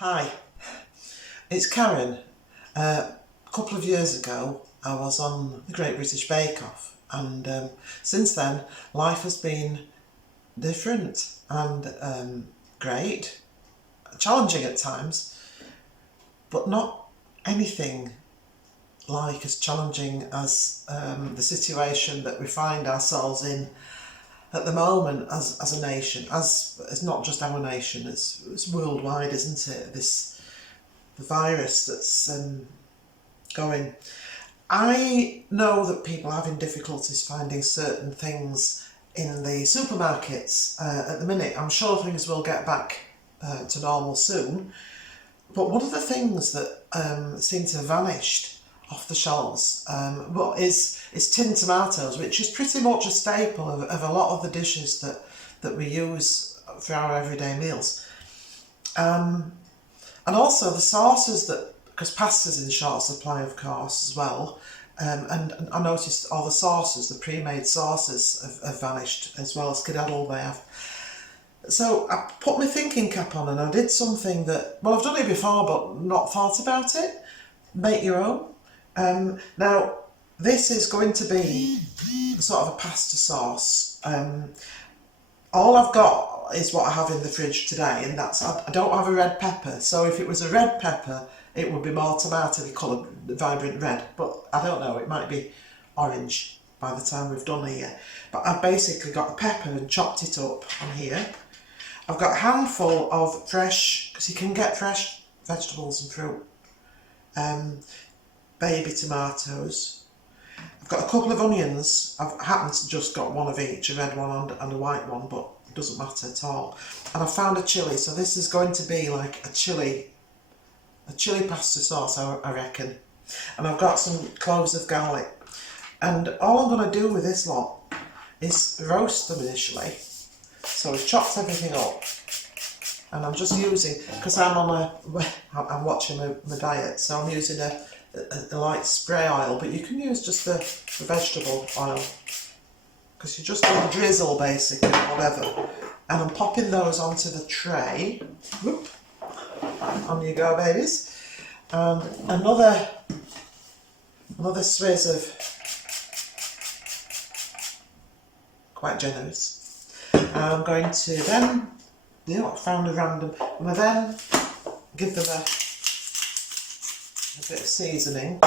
Hi, it's Karen. A couple of years ago I was on the Great British Bake Off, and since then life has been different and great, challenging at times, but not anything like as challenging as the situation that we find ourselves in at the moment as a nation, as it's not just our nation, it's worldwide, isn't it? The virus that's going. I know that people are having difficulties finding certain things in the supermarkets at the minute. I'm sure things will get back to normal soon. But one of the things that seem to have vanished off the shelves is tinned tomatoes, which is pretty much a staple of a lot of the dishes that we use for our everyday meals. And also the sauces because pasta's in short supply of course as well, and I noticed all the sauces, the pre-made sauces have vanished as well, skedaddle they have. So I put my thinking cap on and I did something that, well, I've done it before but not thought about it. Make your own. Now this is going to be sort of a pasta sauce. All I've got is what I have in the fridge today, and I don't have a red pepper, so if it was a red pepper it would be more tomato-y coloured, vibrant red, but I don't know, it might be orange by the time we've done here. But I've basically got the pepper and chopped it up on here. I've got a handful of fresh, because you can get fresh vegetables and fruit, baby tomatoes. I've got a couple of onions. I've happened to just got one of each, a red one and a white one, but it doesn't matter at all. And I found a chilli, so this is going to be like a chilli pasta sauce, I reckon. And I've got some cloves of garlic. And all I'm going to do with this lot is roast them initially. So I've chopped everything up, and I'm just using, because I'm watching my diet, so I'm using a light spray oil, but you can use just the vegetable oil, because you just do a drizzle basically, whatever. And I'm popping those onto the tray. Whoop. On you go, babies. Another swizz of, quite generous. I'm going to then, I found a random, I'm going to then give them a bit of seasoning.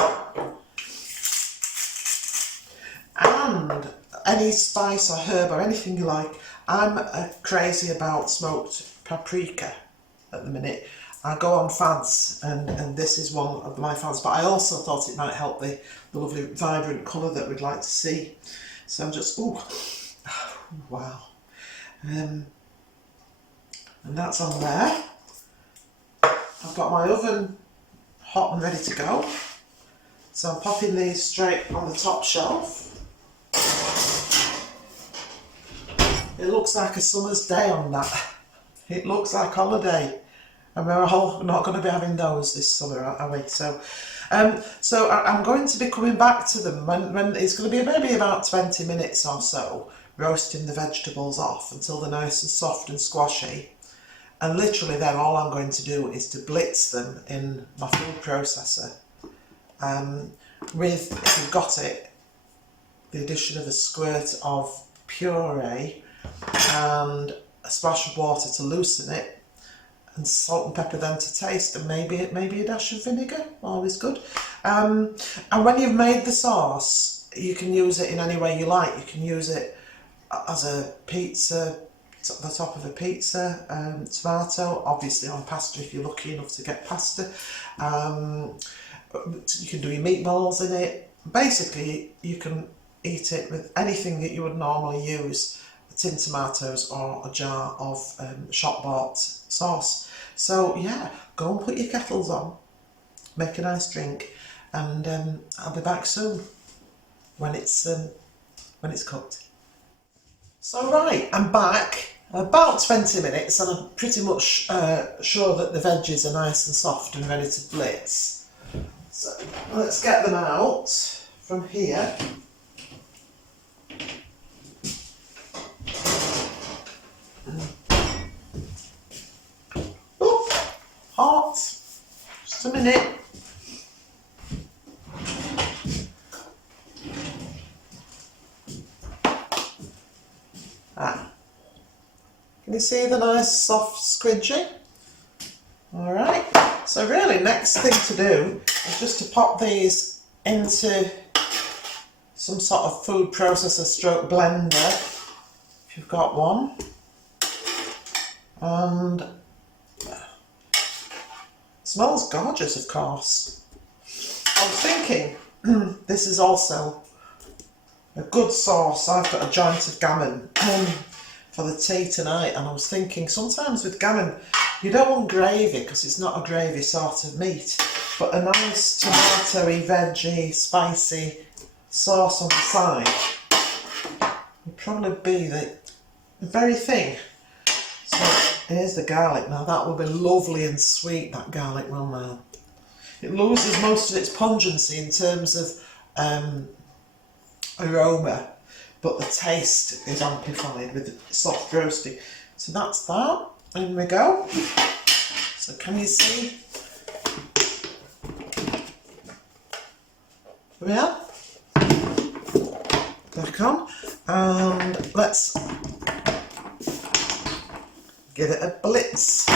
And any spice or herb or anything you like. I'm crazy about smoked paprika at the minute. I go on fads, and this is one of my fads, but I also thought it might help the lovely vibrant colour that we'd like to see. So I'm just, wow. And that's on there. I've got my oven hot and ready to go. So I'm popping these straight on the top shelf. It looks like a summer's day on that. It looks like holiday. And we're all not going to be having those this summer, are we? So I'm going to be coming back to them when it's going to be maybe about 20 minutes or so, roasting the vegetables off until they're nice and soft and squashy. And literally then all I'm going to do is to blitz them in my food processor. With, if you've got it, the addition of a squirt of puree and a splash of water to loosen it, and salt and pepper then to taste, and maybe a dash of vinegar, always good. And when you've made the sauce, you can use it in any way you like. You can use it as a pizza, the top of a pizza, tomato, obviously on pasta if you're lucky enough to get pasta. You can do your meatballs in it. Basically, you can eat it with anything that you would normally use, tinned tomatoes or a jar of shop-bought sauce. So yeah, go and put your kettles on, make a nice drink, and I'll be back soon when it's cooked. So right, I'm back. About 20 minutes, and I'm pretty much sure that the veggies are nice and soft and ready to blitz. So let's get them out from here. Oh, hot. minute. Can you see the nice soft squidgy? Alright, so really next thing to do is just to pop these into some sort of food processor stroke blender, if you've got one. And it smells gorgeous, of course. I was thinking, this is also a good sauce. I've got a joint of gammon for the tea tonight, and I was thinking sometimes with gammon you don't want gravy because it's not a gravy sort of meat, but a nice tomatoey, veggie, spicy sauce on the side would probably be the very thing. So here's the garlic. Now that will be lovely and sweet, that garlic will now. It loses most of its pungency in terms of aroma, but the taste is amplified with soft roasting. So that's that. In we go. So can you see? There we are. Back on. And let's give it a blitz.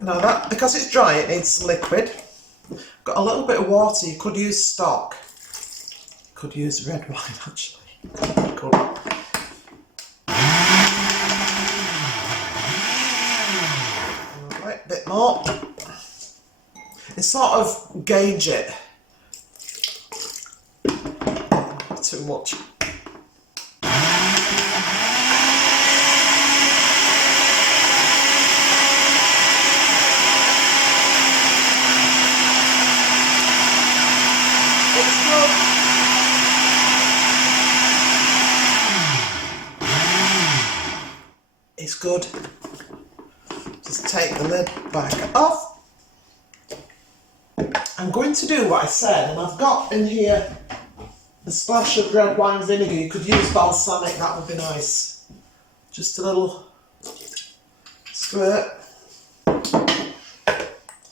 Now that, because it's dry, it needs liquid. Got a little bit of water. You could use stock. Could use red wine actually. Cool. Right, a bit more. It's sort of gauge it. Too much. It's good. It's good. Just take the lid back off. I'm going to do what I said, and I've got in here a splash of red wine vinegar. You could use balsamic, that would be nice. Just a little squirt.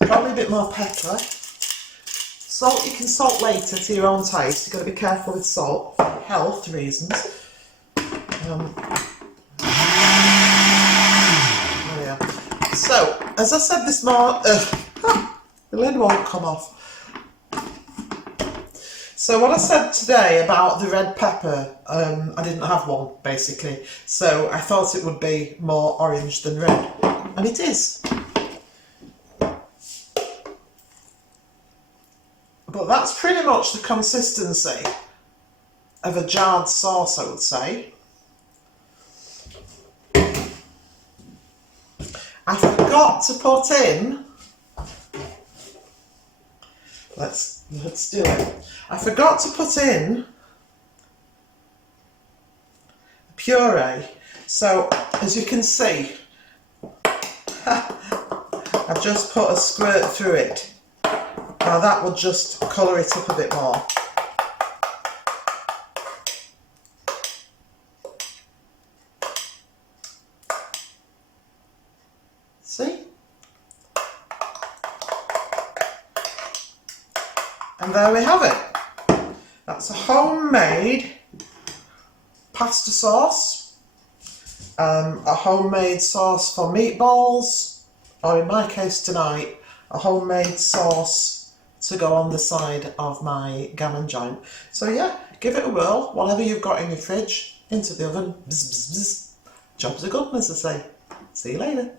Probably a bit more pepper. Salt, you can salt later to your own taste. You've got to be careful with salt for health reasons. So, as I said this morning, the lid won't come off. So what I said today about the red pepper, I didn't have one basically, so I thought it would be more orange than red, and it is. But that's pretty much the consistency of a jarred sauce, I would say. I forgot to put in, let's do it. I forgot to put in puree. So as you can see, I've just put a squirt through it. Now that will just colour it up a bit more. See? And there we have it. That's a homemade pasta sauce, a homemade sauce for meatballs, or in my case tonight, a homemade sauce to go on the side of my gammon joint. So yeah, give it a whirl, whatever you've got in your fridge, into the oven, bzz, bzz, bzz. Jobs are good, as I say. See you later.